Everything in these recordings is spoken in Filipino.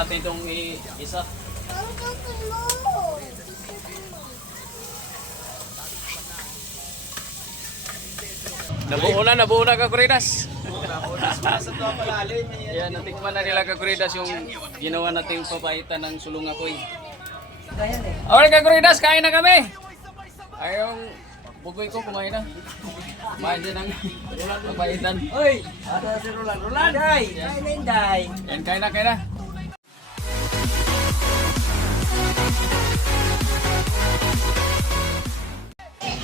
natin itong isa. Nabuo na Kaguridas. Yan, natikman na nila Kaguridas yung ginawa natin papaitan ng sulungakoy. Okay Kaguridas, kain na kami. Ayong bugoy ko kumain na. Kumain din ng papaitan. Oy, ada si Roland. Roland, day. Kain day. Yan, kain na.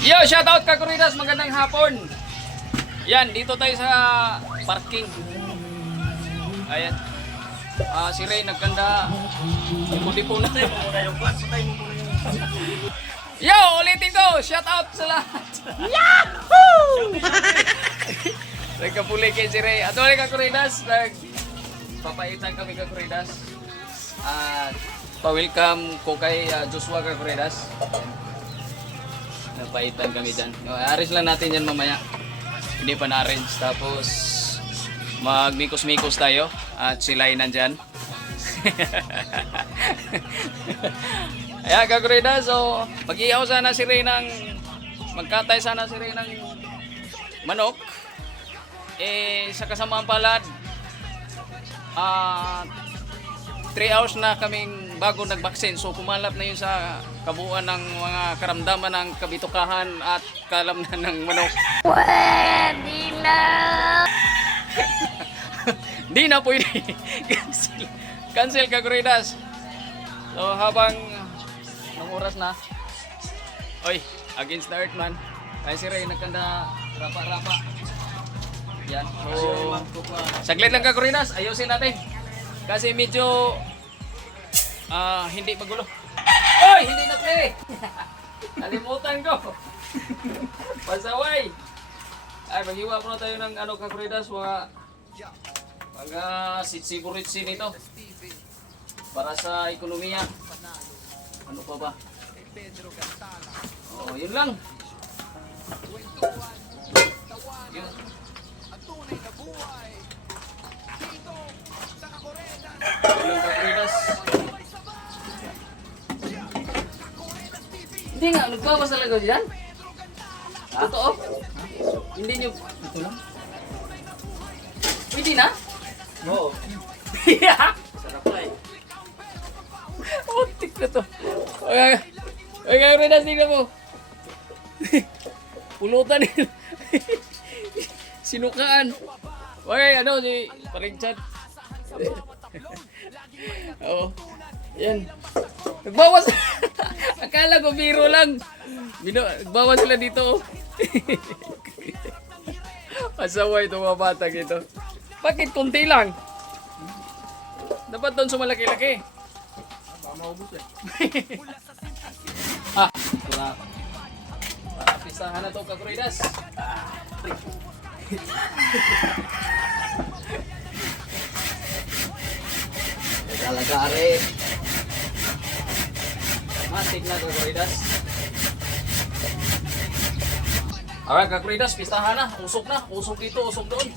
Yo, shout out Kaguridas, magandang hapon. Yan, dito tayo sa parking. Ayan. Si Ray nagkanda. Lipo-lipo na. Yo, ulitin ko. Shout out sa lahat. Yahoo! Nagkapuli kay si Ray. At ulit Kaguridas. Papaitan kami Kaguridas. At pa-welcome ko kay Joshua Kaguridas. Napaitan kami dyan. Aris lang natin yan mamaya. Hindi pa na-arrange. Tapos magmikos-mikos tayo. At sila ay nandyan. Ayan Kaguridas. So mag-ihaw sana si Ray ng magkatay sana si Ray ng manok. Sa kasamaan palad 3 hours na kaming bago nag-vaccine. So kumalap na yun sa kabuuan ng mga karamdaman ng kabitukahan at kalamnan ng manok. Pwede na! Di na pwede. Cancel Kaguridas. So habang ng oras na. Oy, against the earth man. Kaya si Ray nagkanda rapa-rapa. Yan. So saglit lang Kaguridas, ayusin natin. Kasi medyo hindi magulo. Oy, hindi na play. Nalimutan ko. Pasaway. Ay, maghiwa muna tayo ng Kaguridas, mga sitsiburitsi nito. Para sa ekonomiya. Ano pa ba? Oh, yun lang. Yun. Hindi nga, nagbawas talaga dyan? Totoo? Hindi nyo... Ito lang? Pwede na? Oo. Sarap na eh. Otik na to. Okay, Kaguridas, tingnan mo. Pulutan nila. Sinukaan. Okay, si Paringchat. Oo. Yan. Nagbawas. Akala ko biro lang. Nagbawas sila dito. Masaway itong mga batang ito. Bakit konti lang? Dapat doon sumalaki-laki. Baka maubos eh. Para pisahan na ito Kaguridas. Naglalagari. Matik na Kaguridas. Alright Kaguridas, pistahan na. Usok na. Usok dito, usok doon.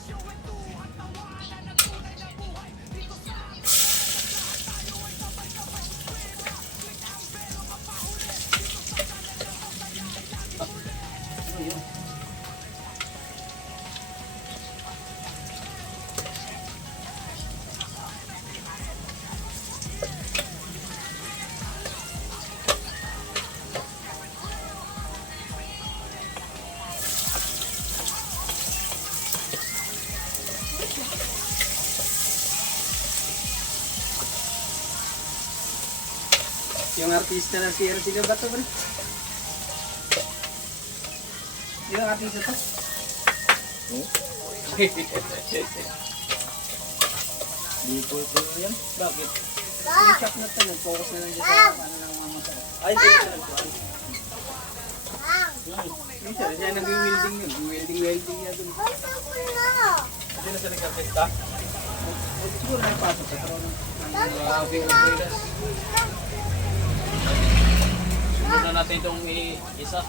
Yung artista na si Ercilio ba ito, bro? Yung artista to? Di po yan? Bakit? Yung shop na ito, nag-focus na lang dito sa paano lang mamasa. Ay, hindi na nagkuhan. Minsan, siya nag-welding yun. Welding yan dun. Hindi na siya nagkapita? Siguro nagpasok sa trono. Grabe Kaguridas. Sunod na natin itong isa.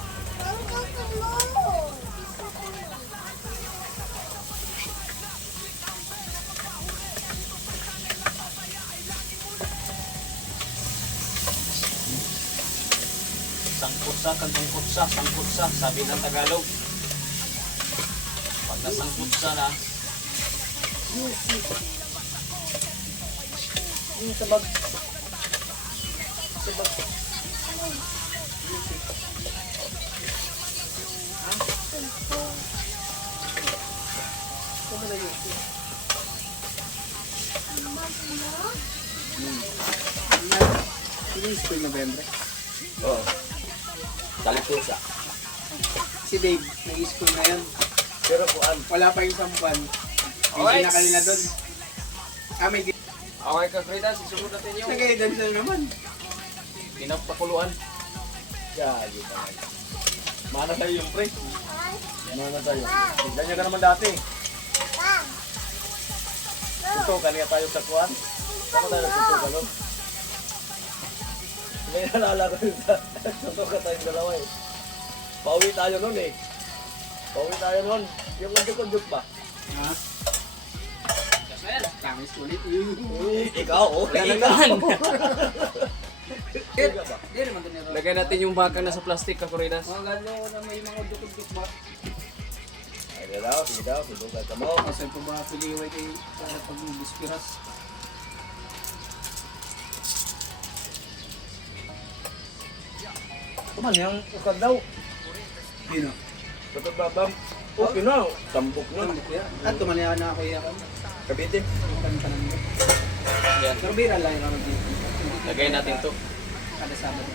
Sangkutsa, kantungkutsa, sangkutsa, sabi ng Tagalog. Pag nasangkutsa na, Yung sabag. Sabag. Ano na yun? Yung Spring November. Oo. Talikusa. Si Dave, nag-school na yan. Pero kuan, Wala pa yung sampan. May Alright. kinakali na doon. May okay ka Kridas, isunod natin yung nag-guidance na naman. pinapakuluan. gago pa. Mana tayo yung pre. Mana tayo. Tignan nyo ka naman dati. Ito, kanina tayo sa kuan. Saan tayo nagtutugalog? May nalala ko yun sa tutuka tayong dalawa eh. Pauwi tayo nun eh. Pauwi tayo nun. Yung undok-undok pa. Ha? Kami ulit. Ikaw, okay. Ikaw. Ikaw ba? Hindi naman ganyan. Lagay natin yung bakang nasa plastic ka Kridas. Mga gano'n na may mga dukot-dukot ba? Ay, daw, sige daw, subukan ka mo. Kasi po ba piliway kayo para pag-bispiras? Kuman, yung ukad daw. Yun o. Dapat babam. Okay na, tambok na. At tumanihan na ako iyakan. Kabite. Kantanan mo. Yan. Pero bira lang yung naman dito. Lagay natin to. Kada Sabado.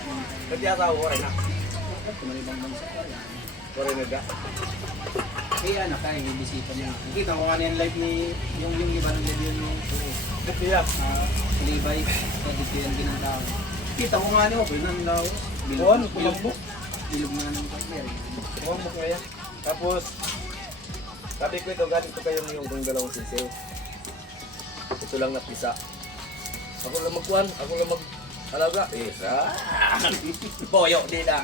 Nagtiyasawa ko rin na. At tumalibang bansa ko. Wala nagda. Kaya anak ka, yung bisita niya. Nakita ko nga yung live ni, yung iba ng live yun yung Nagtiya. Levi. So, dito yan ginagawa. Kita ko nga niyo, pinang daw. Kuhan, kumambok. Bilog nga ng partner. Kumambok nga yan. Tapos, sabi ko ito, ganito kayong yung dalawang sisiw. Ito lang na pisa. Ako lang magkuhan, ako lang mag-alaga. Isa. Boyo, di na.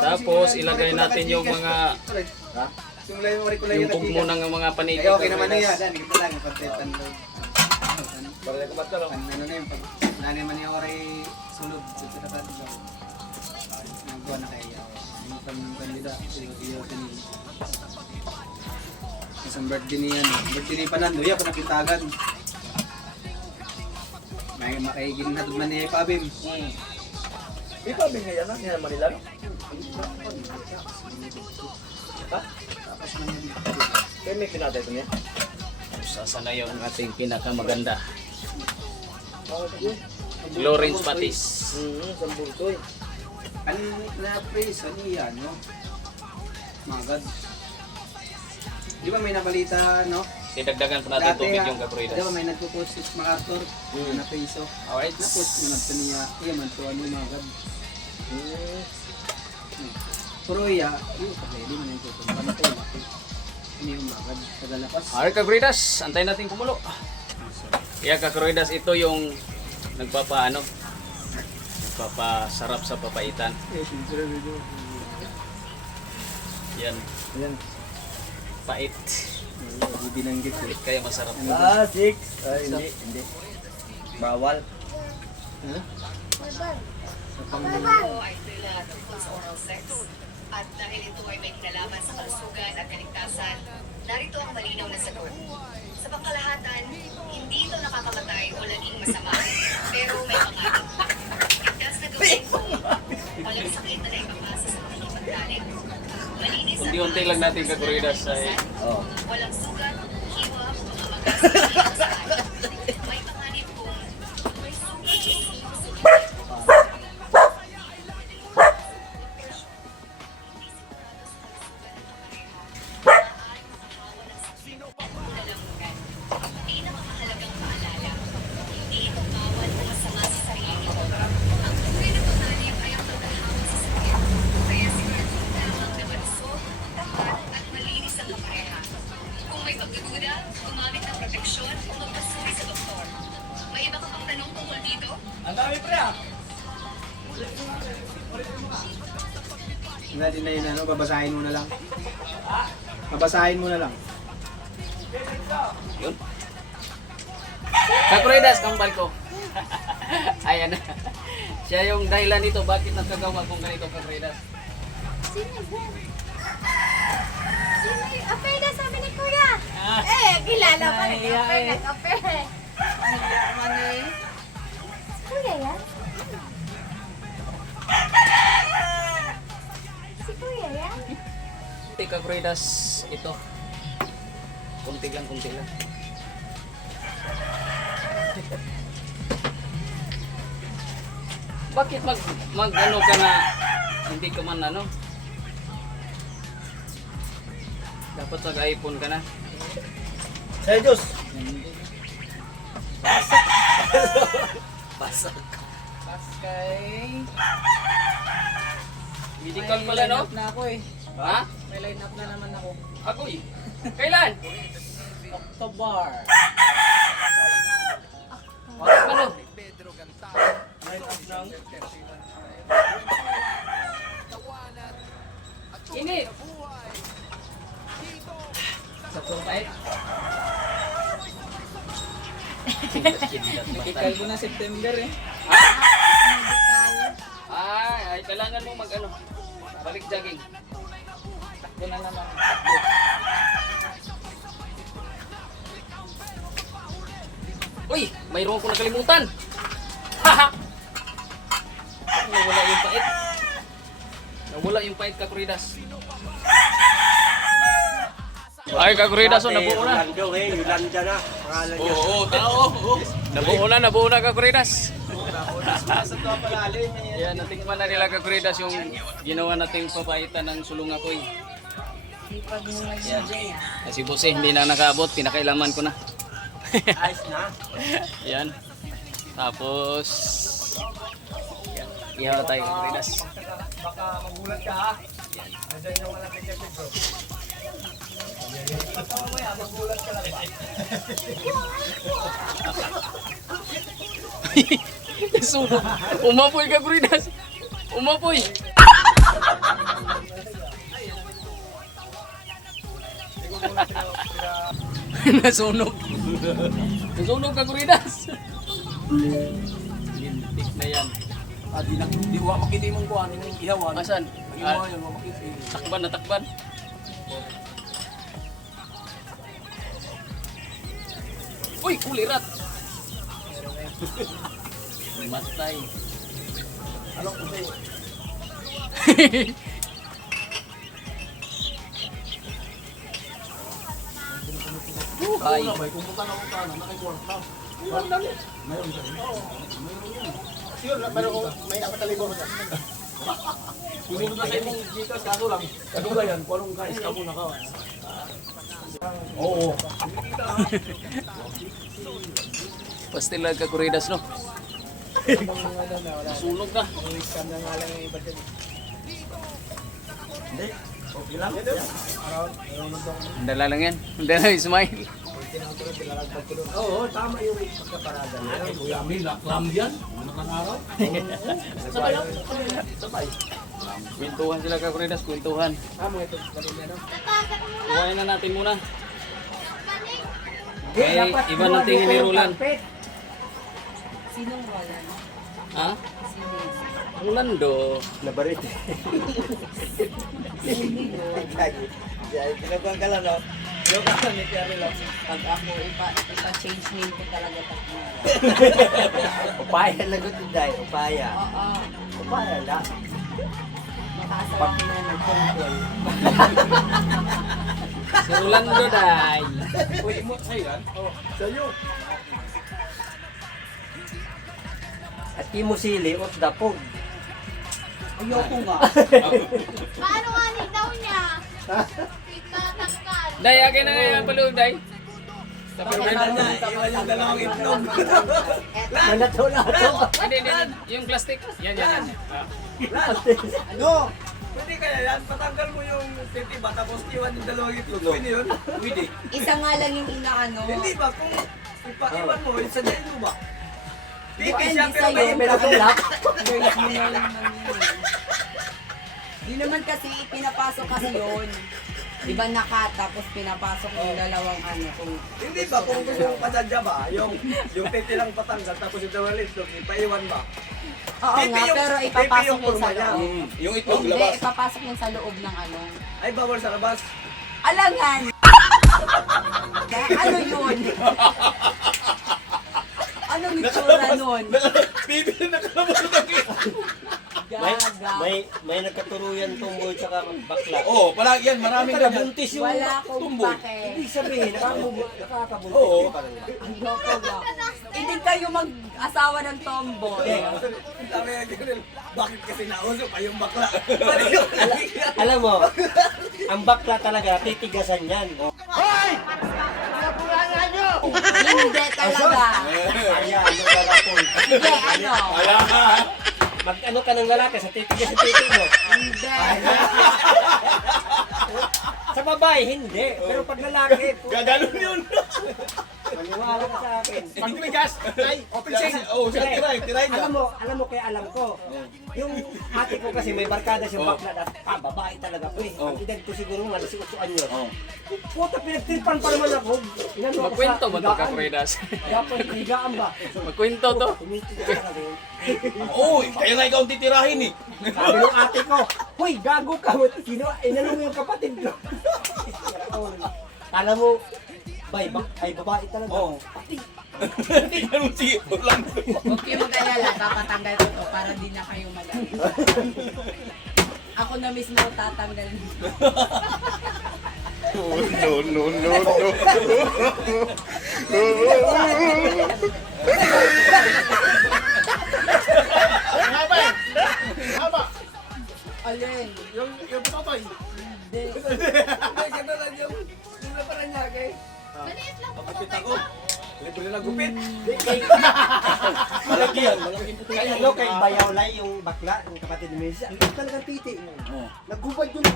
Tapos ilagay natin yung mga Ha? yung tugmo ng mga paniki. Ay, okay naman na yan. Dan, ito lang, yung pagtetan ko. Para na kumat ka lang. Ano na yung pag... Nani man yung oray sulod. Sutatan ko. Nagbuwan na kaya. Yung kandida. Iyo kanina. Isang birthday niya. Birthday ni Panando. Iya, panakitagan. May makaigin na doon niya ipabim. Di pa bingayan na, niya Manila. No? Ha? Tapos man yun. Kaya may pinatay ito niya. Sasa na yung ating pinakamaganda. Bakit yun? Lawrence Patis. Sambultoy. Ano na-praise? Ano yan, no? Magad. Di ba may nabalita, no? Didagdagan pa natin tubig yung Kakuridas. Di ba may nagpo-post si MacArthur na piso? Alright. Na-post mo na ito niya. Iya man to, ano yung magad. Pero iya, yung pagkaili mo na yung tutong. Ano to, ano yung magad? Kadalapas. Alright Kakuridas, antayin natin kumulo. Kaya Kakuridas, ito yung nagpapasarap sa papaitan. Yan, Ayan. pait. Hindi binanggit eh. Pait kaya masarap. 6. Ay, hindi. Bawal. Ha? Ito ay tula tungkol sa oral sex. At dahil ito ay may kinalaman sa kalusugan at kaligtasan, narito ang malinaw na sagot. Sa pangkalahatan, hindi ito nakakamatay o laging masama, pero may panganib. Ligtas na gawin kung walang sakit na naipapasa sa mga pagdalig. Malinis at Unti-unti lang natin Kakuridas ay Oo. walang sugat, hiwa, mga magasang may panganib kung may sugat. Pinakamahalagang paalala, hindi ito bawal o masama sa sarili mo. Ang tunay na panganib ay ang pagkahawa sa sakit. Kaya siguraduhin lamang na malusog, tapat at malinis ang kapareha. Kung may pagdududa, gumamit ng proteksyon o magpasuri sa doktor. May iba ka pang tanong tungkol dito? Hindi na yun, ano, babasahin mo na lang. Babasahin mo na lang. yun. Kakuridas, kambal ko. Ayan na. Siya yung dahilan nito bakit nagkagawa kong ganito Kakuridas. Sino yan? Sino yung apela sabi ni Kuya? Kilala pa rin Nahiya apela. eh. Apela. Kuya yan? Si Kuya yan? Kunti Kakuridas ito. Kunti lang. Bakit mag ano ka na hindi ka man ano? Dapat mag-iPhone ka na. Sa Diyos. Basak. Paskay. Medical pala no? Na ako eh. Ha? May line up na naman ako. Agoy. Kailan? October. Ano? Init. Sa pait. Medical ko na September eh. Ha? Medical. Ay, kailangan mo mag ano. Balik jogging. Takbo na naman. Uy, mayroon ko nakalimutan. Haha. Nawala yung pait. Nawala yung pait Kakuridas. Ay, Kakuridas, nabuo na. Yolanda na. Pangalan niya. Oo, tao. Nabuo na Kakuridas. Nasa to palalim eh. Yan, natikman na nila Kakuridas yung ginawa nating papaitan ng sulungakoy. Sipag mo nga Yan. Kasi boss hindi na nakaabot, pinakailaman ko na. Ayos na. Yan. Tapos, ihaw tayo Kakuridas. Baka magulat ka ha. Nandiyan yung walang picture bro. Mamaya, magulat ka lang ba? Sunog. Umapoy Kakuridas. Umapoy. Nasunog. Nasunog Kakuridas. Lintik na yan. Di ko makita yung kuha ng ihawan. Asan? Yung yun, makita. Takban na takban. Uy, kulirat. Matay. Ano ko sa'yo? Ay. Kung buka na nakikuha na. Mayroon lang yun. Mayroon lang yun. Sure, may nakataligo ko dyan. Sumunod na sa imong gitas, kaso lang. Kaso lang yan, kung anong guys ka muna ka. Oo. Pastil lang Kakuridas, no? Sunog na. Hindi. Okay lang. Dala lang yan. Dala Ismail. Oo, tama yung pagkaparada niya. Kuya Ami, laklam yan. Unang araw. Sabay lang. Sabay. Kwentuhan sila Kakuridas, kwentuhan. Mga ito, kanina no? Kuhain na natin muna. Okay, iba nating inirulan. Sinong wala? Ha? Rolando. Nabarit. Pinabuhan ka lang, no? Yung ka ni Terry lang. Pag ako ipa-change name ko talaga takmo. Upaya lagot din dahil. Upaya. Oo. Upaya lang. Mataas ako na nag-control. Si Rolando day. Uy, mo sa'yo yan? Oo. Sa'yo. At mo sili at dapog. Ayoko nga. Paano nga ni daw niya? Tatakal. Day, akin na nga yung balong, day. Iwan yung dalawang itlog. Manatula ito. Hindi. Yung plastic. Yan. Ano? Pwede kaya yan, patanggal mo yung titiba tapos iwan yung dalawang itlog. Pwede yun? Pwede. Isa nga lang yung inaano. Hindi ba? Kung ipaiwan mo, isadyain mo ba? Piki Depende siya pero sa'yo. may natulak. Guys, mo na naman yun. Di naman kasi pinapasok kasi yun. Iba na cut, tapos pinapasok yung dalawang ano. Kung Hindi ba, kung gusto mong pasadya ba, yung pipi lang patanggal, tapos yung dalawang itlog, ipaiwan ba? Oo Pipi nga, yung- pero pipi ipapasok yung yun sa forma niya. loob. Yung itlog Hindi, labas. ipapasok yun sa loob ng ano. Ay, bawal sa labas. Alangan! Ano yun? Anong itsura nun? Bibili na kalabas ng Gaga. May nagkaturuyan tomboy tsaka bakla. Oo, palagi yan. Maraming ganyan. Buntis yung Wala akong Tumboy. pake. ibig sabihin, nakakabuntis. Oo. pa rin. Ayoko ba? Hindi kayo mag-asawa ng tomboy. Sabi nga ganun, bakit kasi nauso pa yung bakla? Alam mo, ang bakla talaga, titigasan yan. Hindi talaga. Kaya, ano karapon. Hindi, ano? Mag-ano ka ng lalaki sa titigas sa titig mo. Hindi. Sa babae, hindi. Pero pag lalaki, Gaganon yun. maniwala ka sa akin. Pag tumigas, open chain. Oo, siya tirahin niya. Alam mo kaya alam ko. Yung ate ko kasi may barkada siyang bakla na babae talaga po eh. Ang edad ko siguro nga 18 anyo. Puta, pinagtripan pa naman ako. Inano ako Magkwento sa ba ito higaan. kakuridas? Dapat higaan ba? Magkwento to. Tumitigil ka rin. Oo, kaya nga ikaw ang titirahin eh. Sabi ng ate ko, huy, gago ka. Inano mo yung kapatid ko. Kala mo, ay babae talaga. Oo. Hindi ganun si Orlando. Huwag kayo mag-alala, papatanggal ko to para di na kayo malaman. Ako na mismo ang tatanggal nito. Alin? Yung totoy. Hindi. Hindi, gano'n lang yung naparan niya, kay. Maliit lang po. Gupit ako. Libre na gupit. Malaki yan, malaki. Kaya ano, kay Bayawlay, yung bakla, yung kapatid ni Melissa, ang talagang piti. Naghubad yun.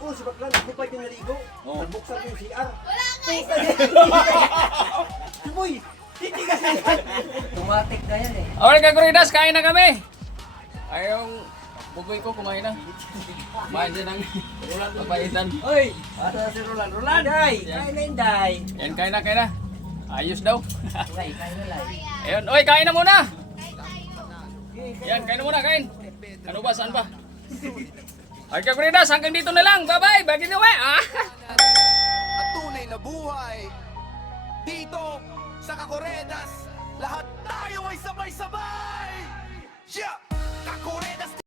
Oo, si bakla, naghubad yung naligo. Nagbuksan ko yung CR. Wala nga eh. Si Boy, titigas na yan. Tumatik na yan eh. Alright, kakuridas, kain na kami. Ay, yung bugoy ko kumain na. Kumain din ng papaitan. Hoy, para si Roland. Roland, ay, kain na yung day. Yan, kain na, kain na. Ayos daw. Ay, kain na lang. Ayun, oy, kain na muna. Yan, kain na muna, kain. Ano ba, saan ba? Ay, kakuridas, hanggang dito na lang. Bye-bye, bagi nyo at tunay na buhay. Dito sa Kakoredas, lahat tayo ay sabay-sabay! Yeah!